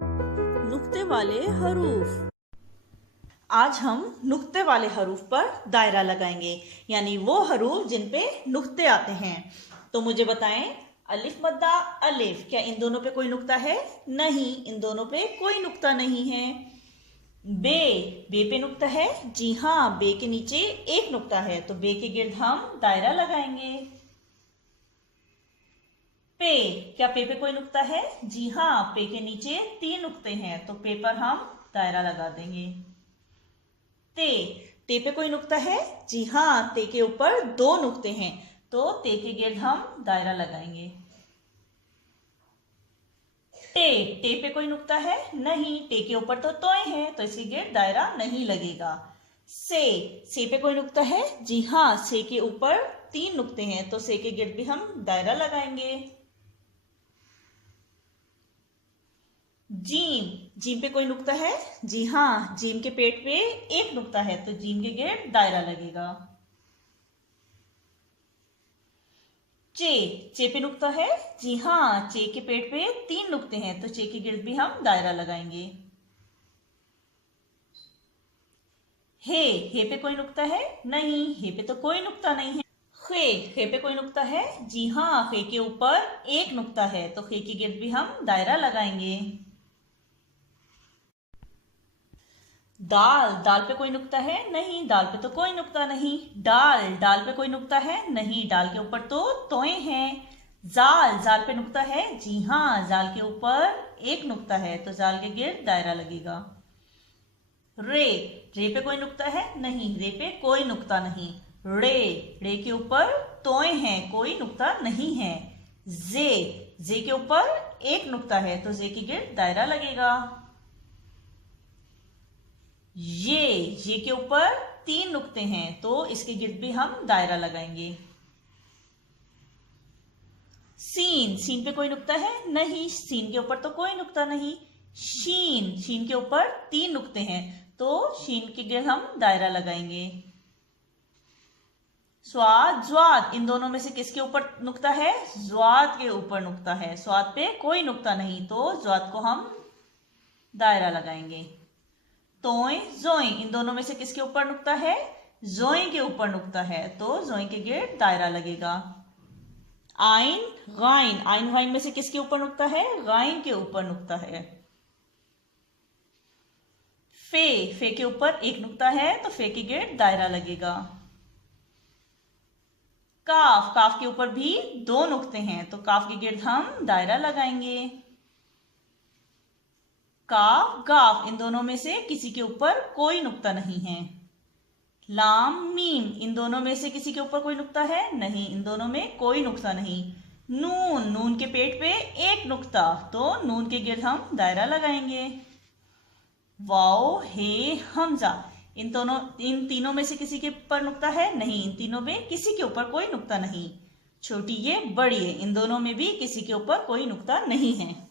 नुक्ते वाले हरूफ। आज हम नुक्ते वाले हरूफ पर दायरा लगाएंगे, यानी वो हरूफ जिन पे नुक्ते आते हैं। तो मुझे बताएं, अलिफ मद्दा अलिफ, क्या इन दोनों पे कोई नुक्ता है? नहीं, इन दोनों पे कोई नुक्ता नहीं है। बे, बे पे नुक्ता है? जी हाँ, बे के नीचे एक नुक्ता है, तो बे के गिर्द हम दायरा लगाएंगे। पे, क्या पे पे कोई नुक्ता है? जी हाँ, पे के नीचे 3 नुक्ते हैं, तो पे पर हम दायरा लगा देंगे। ते, ते पे कोई नुक्ता है? जी हाँ, ते के ऊपर 2 नुक्ते हैं, तो ते के गिर्द हम दायरा लगाएंगे। टे, टे पे कोई नुक्ता है? नहीं, टे के ऊपर तो तोय है, तो इसके गिर्द दायरा नहीं लगेगा। से पे कोई नुक्ता है? जी हाँ, से के ऊपर 3 नुक्ते हैं, तो से के गिर्द भी हम दायरा लगाएंगे। जीम, जीम पे कोई नुक्ता है? जी हाँ, जीम के पेट पे एक नुक्ता है, तो जीम के गिर्द दायरा लगेगा। चे, चे पे नुक्ता है? जी हाँ, चे के पेट पे 3 नुक्ते हैं, तो चे के गिर्द भी हम दायरा लगाएंगे। हे पे कोई नुक्ता है? नहीं, हे पे तो कोई नुक्ता नहीं है। खे पे कोई नुक्ता है? जी हाँ, खे के ऊपर एक नुक्ता है, तो खे के गिर्द भी हम दायरा लगाएंगे। दाल, दाल पे कोई नुक्ता है? नहीं, दाल पे तो कोई नुक्ता नहीं। डाल, डाल पे कोई नुक्ता है? नहीं, डाल के ऊपर तो तोय हैं। जाल, जाल पे नुक्ता है? जी हाँ, जाल के ऊपर एक नुक्ता है, तो जाल के गिर्द दायरा लगेगा। रे, रे पे कोई नुक्ता है? नहीं, रे पे कोई नुक्ता नहीं। रे, रे के ऊपर तोय हैं, कोई नुक्ता नहीं है। जे, जे के ऊपर एक नुक्ता है, तो जे के गिर्द दायरा लगेगा। ये के ऊपर 3 नुक्ते हैं, तो इसके गिर्द भी हम दायरा लगाएंगे। सीन, सीन पे कोई नुक्ता है? नहीं, सीन के ऊपर तो कोई नुक्ता नहीं। शीन, शीन के ऊपर 3 नुक्ते हैं, तो शीन के गिर्द हम दायरा लगाएंगे। स्वाद, ज्वाद, इन दोनों में से किसके ऊपर नुक्ता है? ज्वाद के ऊपर नुक्ता है, स्वाद पे कोई नुक्ता नहीं, तो ज्वाद को हम दायरा लगाएंगे। तोय, जोय, इन दोनों में से किसके ऊपर नुक्ता है? जोय के ऊपर नुक्ता है, तो जोय के गिर्द दायरा लगेगा। आइन, गाइन, आइन गाइन में से किसके ऊपर नुक्ता है? गाइन के ऊपर नुक्ता है। फे के ऊपर एक नुक्ता है, तो फे के गिर्द दायरा लगेगा। काफ, काफ के ऊपर भी 2 नुक्ते हैं, तो काफ के गिर्द हम दायरा लगाएंगे। काफ, गाफ, इन दोनों में से किसी के ऊपर कोई नुक्ता नहीं है। लाम, मीम, इन दोनों में से किसी के ऊपर कोई नुक्ता है? नहीं, इन दोनों में कोई नुक्ता नहीं। नून, नून के पेट पे एक नुक्ता, तो नून के गिर्द हम दायरा लगाएंगे। वाओ, हे, हमजा, इन तीनों में से किसी के ऊपर नुक्ता है? नहीं, इन तीनों में किसी के ऊपर कोई नुक्ता नहीं। छोटी ये, बड़ी ये, इन दोनों में भी किसी के ऊपर कोई नुक्ता नहीं है।